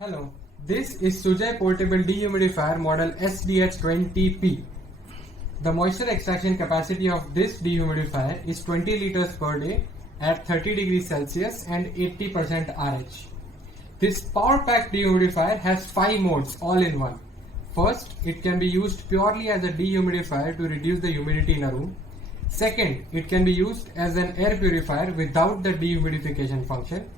Hello, this is Sujay Portable Dehumidifier model SDH20P. The moisture extraction capacity of this dehumidifier is 20 liters per day at 30 degrees Celsius and 80% RH. This power pack dehumidifier has 5 modes all in one. First, it can be used purely as a dehumidifier to reduce the humidity in a room. Second, it can be used as an air purifier without the dehumidification function.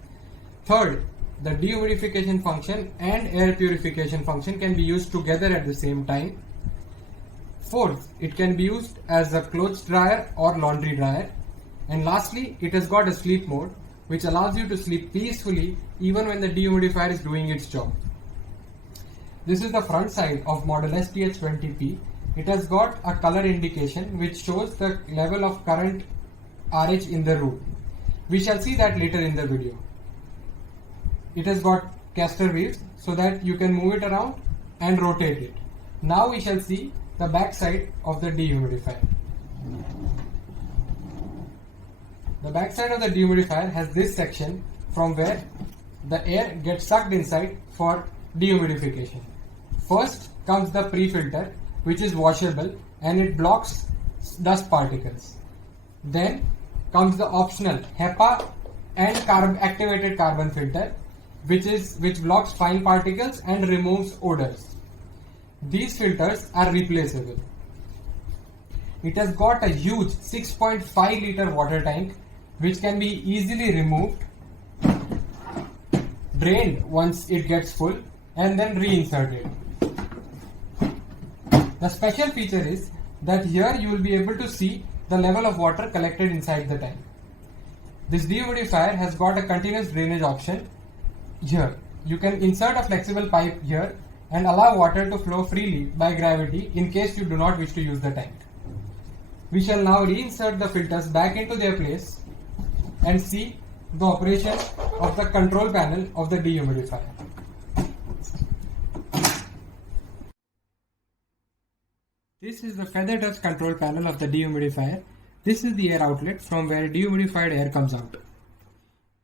Third, the dehumidification function and air purification function can be used together at the same time. Fourth, it can be used as a clothes dryer or laundry dryer. And lastly, it has got a sleep mode which allows you to sleep peacefully even when the dehumidifier is doing its job. This is the front side of model SDH20P. It has got a color indication which shows the level of current RH in the room. We shall see that later in the video. It has got caster wheels so that you can move it around and rotate it. Now we shall see the back side of the dehumidifier. The back side of the dehumidifier has this section from where the air gets sucked inside for dehumidification. First comes the pre-filter, which is washable and it blocks dust particles. Then comes the optional HEPA and activated carbon filter, which blocks fine particles and removes odors. These filters are replaceable. It has got a huge 6.5 liter water tank which can be easily removed, drained once it gets full, and then reinserted. The special feature is that here you will be able to see the level of water collected inside the tank. This dehumidifier has got a continuous drainage option here. You can insert a flexible pipe here and allow water to flow freely by gravity in case you do not wish to use the tank. We shall now reinsert the filters back into their place and see the operation of the control panel of the dehumidifier. This is the feather touch control panel of the dehumidifier. This is the air outlet from where dehumidified air comes out.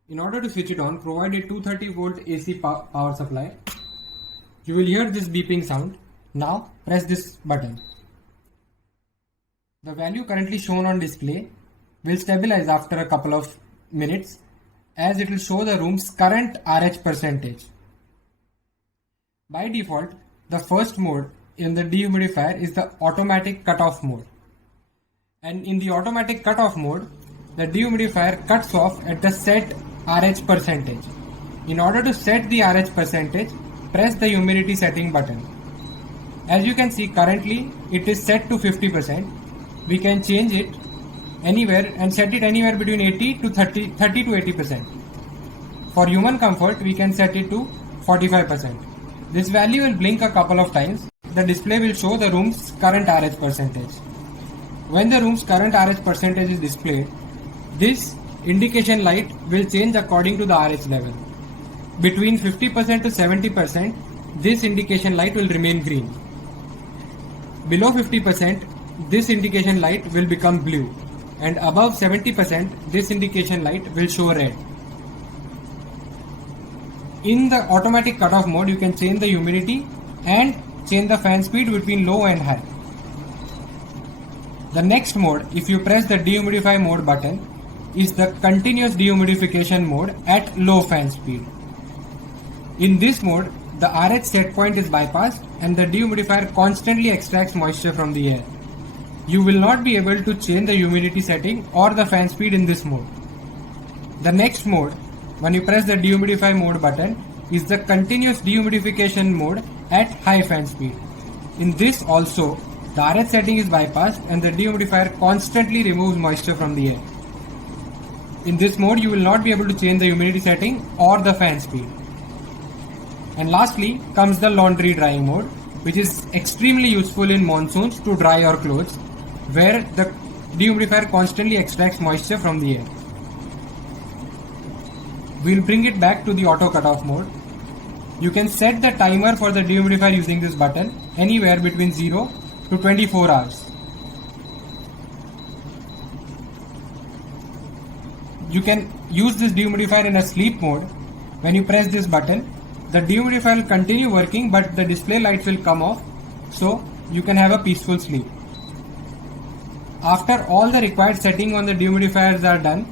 In order to switch it on, provide a 230 volt AC power supply. You will hear this beeping sound. Now press this button. The value currently shown on display will stabilize after a couple of minutes as it will show the room's current RH percentage. By default, the first mode in the dehumidifier is the automatic cutoff mode. And in the automatic cutoff mode, the dehumidifier cuts off at the set RH percentage. In order to set the RH percentage, press the humidity setting button. As you can see, currently it is set to 50%. We can change it anywhere and set it anywhere between 30 to 80%. For human comfort, we can set it to 45%. This value will blink a couple of times. The display will show the room's current RH percentage. When the room's current RH percentage is displayed, this indication light will change according to the RH level. Between 50% to 70%, this indication light will remain green. Below 50%, this indication light will become blue. And above 70%, this indication light will show red. In the automatic cutoff mode, you can change the humidity and change the fan speed between low and high. The next mode, if you press the dehumidify mode button, is the continuous dehumidification mode at low fan speed. In this mode, the RH set point is bypassed and the dehumidifier constantly extracts moisture from the air. You will not be able to change the humidity setting or the fan speed in this mode. The next mode, when you press the dehumidify mode button, is the continuous dehumidification mode at high fan speed. In this also, the RH setting is bypassed and the dehumidifier constantly removes moisture from the air. In this mode, you will not be able to change the humidity setting or the fan speed. And lastly comes the laundry drying mode, which is extremely useful in monsoons to dry your clothes, where the dehumidifier constantly extracts moisture from the air. We'll bring it back to the auto cutoff mode. You can set the timer for the dehumidifier using this button anywhere between 0 to 24 hours. You can use this dehumidifier in a sleep mode. When you press this button, The dehumidifier will continue working, but the display lights will come off, so you can have a peaceful sleep. After all the required setting on the dehumidifiers are done,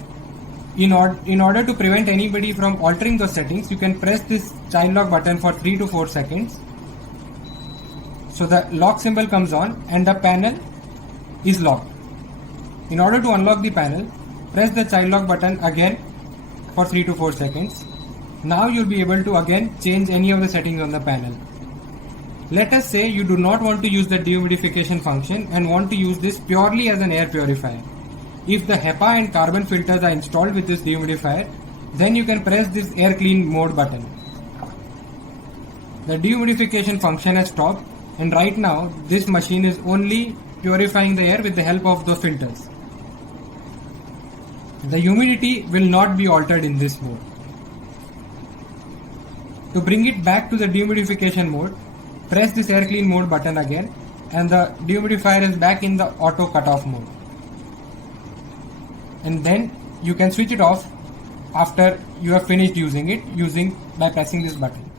in order to prevent anybody from altering those settings, you can press this child lock button for 3 to 4 seconds. So the lock symbol comes on and the panel is locked. In order to unlock the panel, press the child lock button again for 3 to 4 seconds. Now you'll be able to again change any of the settings on the panel. Let us say you do not want to use the dehumidification function and want to use this purely as an air purifier. If the HEPA and carbon filters are installed with this dehumidifier, then you can press this air clean mode button. The dehumidification function has stopped, and right now this machine is only purifying the air with the help of the filters. The humidity will not be altered in this mode. To bring it back to the dehumidification mode, press this air clean mode button again, and the dehumidifier is back in the auto cutoff mode. And then you can switch it off after you have finished using it by pressing this button.